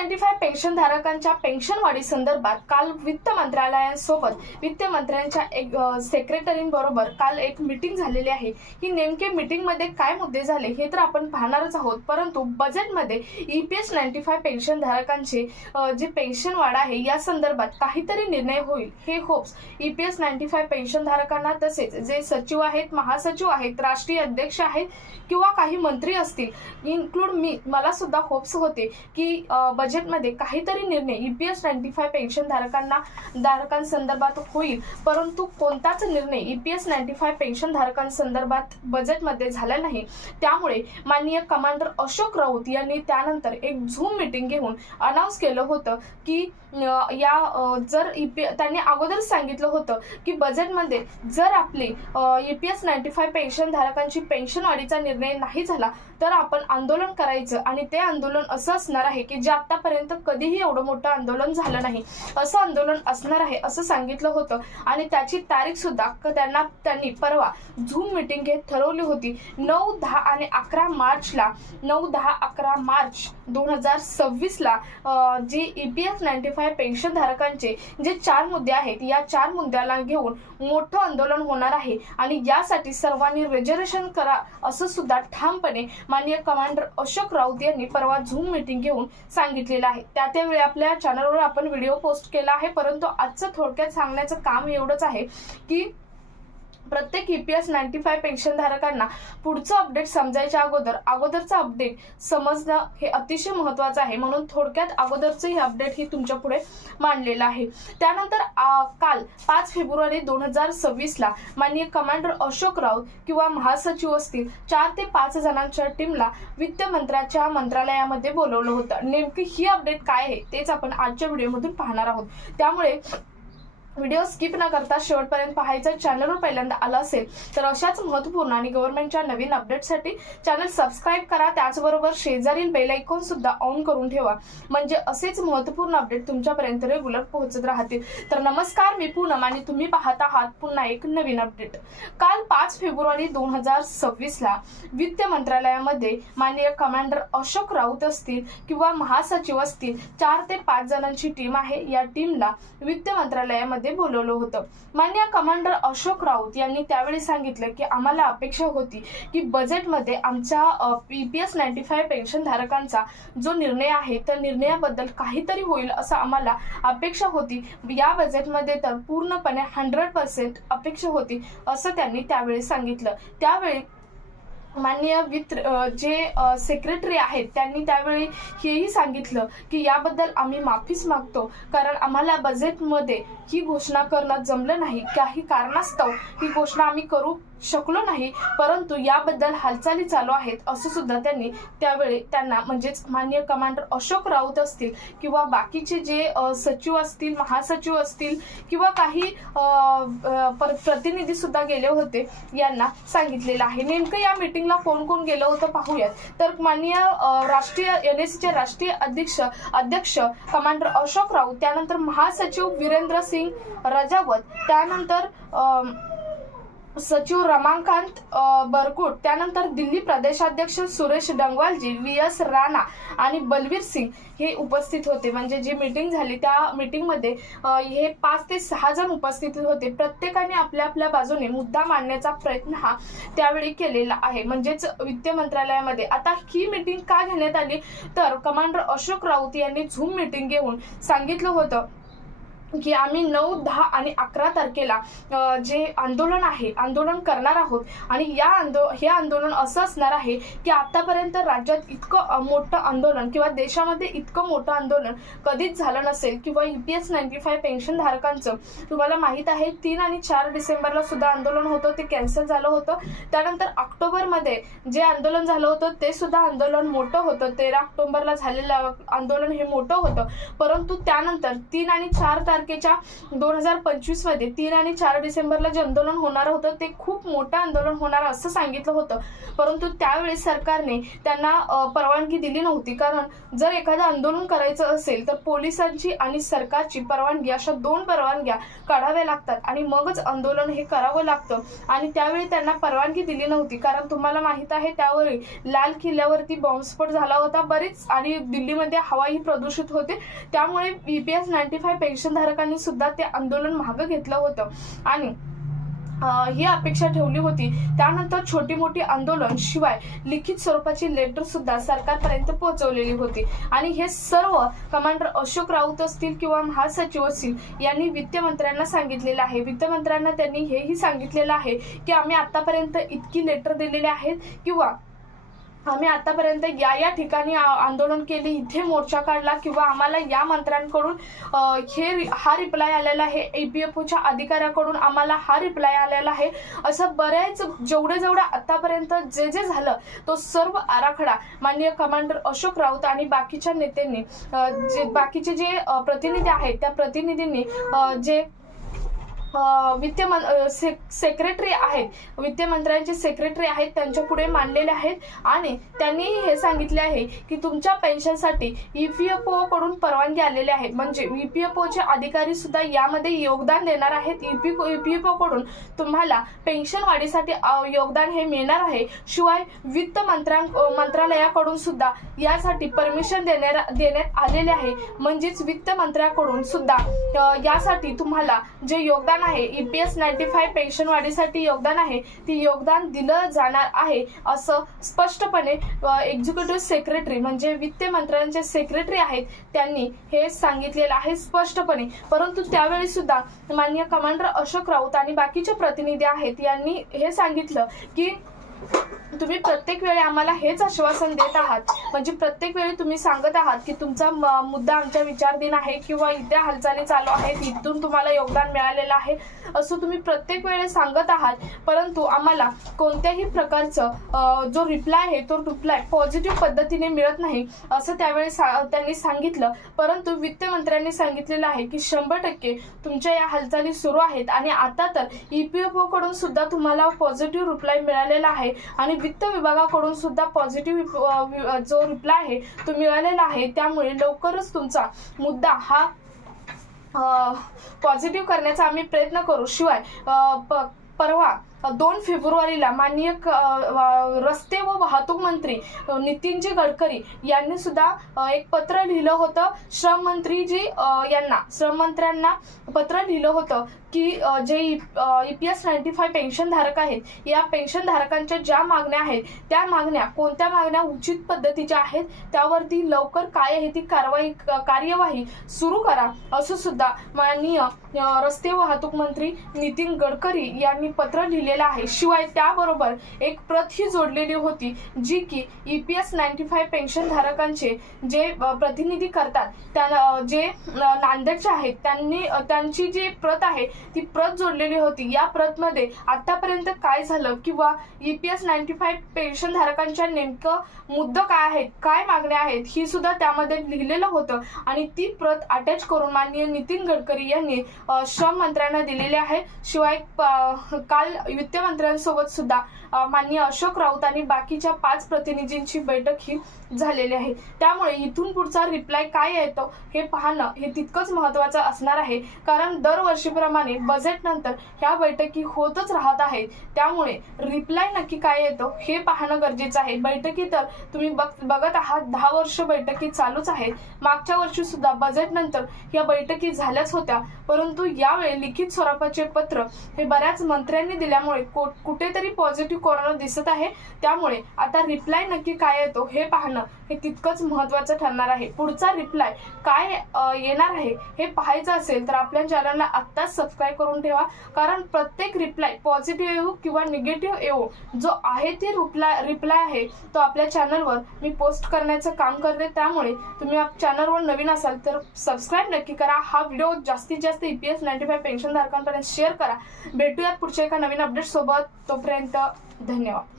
EPS-95 pension धारकांच्या pension वाढी संदर्भात काल वित्त मंत्रालयासोबत वित्त मंत्र्यांच्या एक सेक्रेटरींबरोबर काल एक मीटिंग झालेली आहे। ही नेमके मीटिंग मध्ये काय मुद्दे झाले हे तर आपण पाहणारच आहोत, परंतु बजेटमध्ये EPS-95 पेन्शन धारकांचे जे पेन्शन वाढ आहे या संदर्भात काहीतरी निर्णय होईल हे होप्स EPS-95 पेन्शन धारकांना, तसेच जे सचिव आहेत, महासचिव आहेत, राष्ट्रीय अध्यक्ष आहेत किंवा काही मंत्री असतील, इन्क्लूड मला सुद्धा होप्स होते की बजेटमध्ये काहीतरी निर्णय EPS-95 पेन्शन धारकांसंदर्भात होईल, परंतु कोणताच निर्णय EPS-95 पेन्शन धारकांसंदर्भात बजेटमध्ये झाला नाही। त्यामुळे माननीय कमांडर अशोक राऊत यांनी त्यानंतर एक झूम मीटिंग घेऊन अनाउन्स केलं होतं की त्यांनी अगोदर सांगितलं होतं की बजेटमध्ये जर आपली EPS-95 पेन्शन धारकांची पेन्शन वाढीचा निर्णय नाही झाला तर आपण आंदोलन करायचं, आणि ते आंदोलन असं असणार आहे की जे आतापर्यंत कधीही एवढं मोठं आंदोलन झालं नाही असं आंदोलन असणार आहे असं सांगितलं होतं। आणि त्याची तारीख सुद्धा त्यांनी परवा झूम मीटिंग घेत ठरवली होती। 9, 10 आणि 11 मार्चला 9, 10, 11 मार्च 2026 ला जे EPS-95 पेन्शन धारकांचे जे 4 मुद्दे आहेत या 4 मुद्द्याला घेऊन मोठं आंदोलन होणार आहे, आणि यासाठी सर्वांनी रिझर्वेशन करा असं सुद्धा ठामपणे माननीय कमांडर अशोक राऊत यांनी परवा झूम मीटिंग घेऊन सांगितलेलं आहे। त्यावेळी आपल्या चॅनलवर आपण व्हिडिओ पोस्ट केला आहे, परंतु आजचं थोडक्यात सांगण्याचं काम एवढंच आहे की प्रत्येक EPS-95 पेन्शन धारकांना पुढचं अपडेट समजायच्या अगोदरचं अपडेट समजणं हे अतिशय महत्त्वाचं आहे, म्हणून थोडक्यात अगोदरचं हे अपडेट ही तुमच्या पुढे मांडलेलं आहे। त्यानंतर काल 5 फेब्रुवारी 2026 ला माननीय कमांडर अशोक राऊत किंवा महासचिव असतील 4 ते 5 जणांच्या टीमला वित्त मंत्र्याच्या मंत्रालयामध्ये बोलवलं होतं। नेमकी ही अपडेट काय आहे तेच आपण आजच्या व्हिडिओमधून पाहणार आहोत, त्यामुळे व्हिडिओ स्किप न करता शेवटपर्यंत पाहायचा। चॅनलवर पहिल्यांदा आला असेल तर अशाच महत्त्वपूर्ण आणि गव्हर्नमेंटच्या नवीन अपडेटसाठी चॅनल सबस्क्राईब करा, त्याचबरोबर शेजारील बेल आयकॉन सुद्धा ऑन करून ठेवा, म्हणजे असेच महत्त्वपूर्ण अपडेट तुमच्यापर्यंत रेग्युलर पोहोचत राहतील। तर नमस्कार, मी पूनम आणि तुम्ही पाहत आहात पुन्हा एक नवीन अपडेट। काल 5 फेब्रुवारी 2026 ला वित्त मंत्रालयामध्ये माननीय कमांडर अशोक राऊत असतील किंवा महासचिव असतील 4 ते 5 जणांची टीम आहे, या टीमला वित्त मंत्रालयामध्ये बोलवलं होतं। माननीय कमांडर अशोक राऊत यांनी त्यावेळी सांगितलं की आम्हाला अपेक्षा होती की बजेटमध्ये आमच्या EPS-95 पेन्शन धारकांचा जो निर्णय आहे त्या निर्णयाबद्दल काहीतरी होईल असं आम्हाला अपेक्षा होती। या बजेटमध्ये तर पूर्णपणे 100% अपेक्षा होती असं त्यांनी त्यावेळी सांगितलं। त्यावेळी माननीय जे सेक्रेटरी आहेत त्यांनी त्यावेळी हेही सांगितलं की याबद्दल आम्ही माफीच मागतो, कारण आम्हाला बजेटमध्ये ही घोषणा करणं जमलं नाही, काही कारणास्तव ही घोषणा आम्ही करू शकलो नाही, परंतु याबद्दल हालचाली चालू आहेत असं सुद्धा त्यांनी त्यावेळी त्यांना, म्हणजेच माननीय कमांडर अशोक राऊत असतील किंवा बाकीचे जे सचिव असतील, महासचिव असतील किंवा काही प्रतिनिधी सुद्धा गेले होते यांना सांगितलेलं आहे। नेमकं या मीटिंगला कोण कोण गेलं होतं पाहूयात। तर माननीय राष्ट्रीय NSCचे राष्ट्रीय अध्यक्ष कमांडर अशोक राऊत, त्यानंतर महासचिव वीरेंद्र सिंग राजावत, त्यानंतर सचिव रमाकांत बरकुट, त्यानंतर दिल्ली प्रदेशाध्यक्ष सुरेश डंगवालजी, VS राणा आणि बलवीर सिंग हे उपस्थित होते। म्हणजे जी मीटिंग झाली त्या मीटिंग मध्ये हे 5 ते 6 जण उपस्थित होते। प्रत्येकाने आपल्या आपल्या बाजूने मुद्दा मांडण्याचा प्रयत्न हा त्यावेळी केलेला आहे, म्हणजेच वित्त मंत्रालयामध्ये। आता ही मीटिंग का घेण्यात आली तर कमांडर अशोक राऊत यांनी झूम मीटिंग घेऊन सांगितलं होतं की आम्ही 9, 10 आणि 11 तारखेला जे आंदोलन करणार आहोत, आणि हे आंदोलन असं असणार आहे की आतापर्यंत राज्यात इतकं मोठं आंदोलन किंवा देशामध्ये इतकं मोठं आंदोलन कधीच झालं नसेल। किंवा EPS-95 पेन्शन धारकांचं तुम्हाला माहित आहे 3 आणि 4 डिसेंबरला सुद्धा आंदोलन होतं, ते कॅन्सल झालं होतं। त्यानंतर ऑक्टोबरमध्ये जे आंदोलन झालं होतं ते सुद्धा आंदोलन मोठं होतं, 13 ऑक्टोबरला झालेलं आंदोलन हे मोठं होतं, परंतु त्यानंतर 3 आणि 4 तारखेच्या 2025 मध्ये 3 आणि 4 डिसेंबरला जे आंदोलन होणार होतं ते खूप मोठं आंदोलन होणार असं सांगितलं होतं, परंतु त्यावेळी सरकारने त्यांना परवानगी दिली नव्हती. कारण जर एखादं आंदोलन करायचं असेल तर पोलिसांची आणि सरकारची परवानगी अशा 2 परवानग्या काढाव्या लागतात आणि मगच आंदोलन हे करावं लागतं. आणि त्यावेळी त्यांना परवानगी दिली नव्हती, कारण तुम्हाला माहित आहे त्यावेळी लाल किल्ल्यावरती बॉम्बस्फोट झाला होता बरीच, आणि दिल्लीमध्ये हवाही प्रदूषित होते. त्यामुळे EPS 95 पेन्शन धारकांनी सुद्धा ते आंदोलन मागे घेतलं होतं आणि ही अपेक्षा ठेवली होती. त्यानंतर छोटी मोठी आंदोलन शिवाय लिखित स्वरूपाची लेटर सुद्धा सरकारपर्यंत पोहोचवलेली होती. आणि हे सर्व कमांडर अशोक राऊत असतील किंवा महासचिव असतील यांनी वित्तमंत्र्यांना सांगितलेलं आहे. वित्तमंत्र्यांना त्यांनी हेही सांगितलेलं आहे की आम्ही आतापर्यंत इतकी लेटर दिलेले आहेत किंवा आम्ही आतापर्यंत या ठिकाणी आंदोलन केले, इथे मोर्चा काढला किंवा आम्हाला या मंत्र्यांकडून हा रिप्लाय आलेला आहे, EPFOच्या अधिकाऱ्याकडून आम्हाला हा रिप्लाय आलेला आहे. असं बऱ्याच जेवढं आतापर्यंत जे झालं तो सर्व आराखडा माननीय कमांडर अशोक राऊत आणि बाकीच्या नेत्यांनी बाकीचे जे प्रतिनिधी आहेत त्या प्रतिनिधींनी जे सेक्रेटरी आहेत, वित्तमंत्र्यांचे सेक्रेटरी आहेत त्यांच्या पुढे मांडलेले आहेत. आणि त्यांनी हे सांगितले आहे की तुमच्या पेन्शनसाठी EPFO कडून परवानगी आलेली आहे, म्हणजे EPFOचे अधिकारी सुद्धा यामध्ये योगदान देणार आहेत. EPFO कडून तुम्हाला पेन्शन वाढीसाठी योगदान हे मिळणार आहे. शिवाय वित्त मंत्रालयाकडून सुद्धा यासाठी परमिशन देण्यात आलेले आहे, म्हणजेच वित्त मंत्र्याकडून सुद्धा यासाठी तुम्हाला जे योगदान आहे EPS 95 पेन्शन वाढीसाठी योगदान आहे ती योगदान दिलं जाणार आहे असं स्पष्टपणे एक्झिक्युटिव्ह सेक्रेटरी म्हणजे वित्त मंत्र्यांचे सेक्रेटरी आहेत त्यांनी हे सांगितलेलं आहे स्पष्टपणे. परंतु त्यावेळी सुद्धा माननीय कमांडर अशोक राऊत आणि बाकीचे प्रतिनिधी आहेत यांनी हे सांगितलं की तुम्ही प्रत्येक वेळी आम्हाला हेच आश्वासन देत आहात, म्हणजे प्रत्येक वेळी तुम्ही सांगत आहात की तुमचा मुद्दा आमच्या विचाराधीन आहे किंवा इथे हालचाली चालू आहेत, इथून तुम्हाला योगदान मिळालेलं आहे असं तुम्ही प्रत्येक वेळी सांगत आहात. परंतु आम्हाला कोणत्याही प्रकारचं जो रिप्लाय आहे तो रिप्लाय पॉझिटिव्ह पद्धतीने मिळत नाही असं त्यावेळी त्यांनी सांगितलं. परंतु वित्तमंत्र्यांनी सांगितलेलं आहे की 100% तुमच्या या हालचाली सुरू आहेत आणि आता तर EPFO कडून सुद्धा तुम्हाला पॉझिटिव्ह रिप्लाय मिळालेला आहे आणि वित्त विभागाकडून सुद्धा पॉझिटिव्ह जो रिप्लाय आहे तो मिळालेला आहे. त्यामुळे लवकरच तुमचा मुद्दा हा पॉझिटिव्ह करण्याचा आम्ही प्रयत्न करू. शिवाय परवा 2 फेब्रुवारीला माननीय रस्ते व वाहतूक मंत्री नितीनजी गडकरी यांनी सुद्धा एक पत्र लिहिलं होतं श्रम मंत्र्यांना पत्र लिहिलं होतं की जे EPS 95 पेन्शन धारक आहेत या पेन्शन धारकांच्या ज्या मागण्या आहेत त्या मागण्या कोणत्या मागण्या उचित पद्धतीच्या आहेत त्यावरती लवकर काय आहे ती कार्यवाही सुरू करा असं सुद्धा माननीय रस्ते वाहतूक मंत्री नितीन गडकरी यांनी पत्र लिहिलेलं आहे. शिवाय त्याबरोबर एक प्रत ही जोडलेली होती जी की EPS 95 पेन्शन धारकांचे जे प्रतिनिधी करतात त्या जे नांदेडचे आहेत त्यांची जी प्रत आहे ती प्रत जोडलेली होती. या प्रतमध्ये आतापर्यंत काय झालं किंवा EPS 95 पेन्शन धारकांच्या नेमकं मुद्दे काय आहेत, काय मागण्या आहेत ही सुद्धा त्यामध्ये लिहिलेलं होतं आणि ती प्रत अटॅच करून माननीय नितीन गडकरी यांनी श्रम मंत्र्यांना दिलेले आहे. शिवाय काल वित्तमंत्र्यांसोबत सुद्धा माननीय अशोक राऊत आणि बाकीच्या 5 प्रतिनिधींची बैठक ही झालेली आहे. त्यामुळे इथून पुढचा रिप्लाय काय येतो हे पाहणं हे तितकंच महत्त्वाचं असणार आहे, कारण दरवर्षीप्रमाणे बजेट नंतर ह्या बैठकी होतच राहत आहेत. त्यामुळे रिप्लाय नक्की काय येतो हे पाहणं गरजेचं आहे. बैठकी तर तुम्ही बघत आहात 10 वर्ष बैठकी चालूच आहेत. मागच्या वर्षी सुद्धा बजेट नंतर या बैठकी झाल्याच होत्या, परंतु यावेळी लिखित स्वरूपाचे पत्र हे बऱ्याच मंत्र्यांनी दिल्यामुळे कुठेतरी पॉझिटिव्ह कोरोना दिसत आहे. त्यामुळे आता रिप्लाय नक्की काय येतो हे पाहणं हे तितकंच महत्त्वाचं ठरणार आहे. पुढचा रिप्लाय काय येणार आहे हे पाहायचं असेल तर आपल्या चॅनलला आत्ताच सबस्क्राईब करून ठेवा, कारण प्रत्येक रिप्लाय पॉझिटिव्ह येऊ किंवा निगेटिव्ह येऊ जो आहे ते रिप्लाय आहे तो आपल्या चॅनलवर मी पोस्ट करण्याचं काम करते. त्यामुळे तुम्ही चॅनलवर नवीन असाल तर सबस्क्राईब नक्की करा. हा व्हिडिओ जास्तीत जास्त EPS 95 पेन्शन धारकांपर्यंत शेअर करा. भेटूयात पुढच्या एका नवीन अपडेट सोबत. तोपर्यंत धन्यवाद.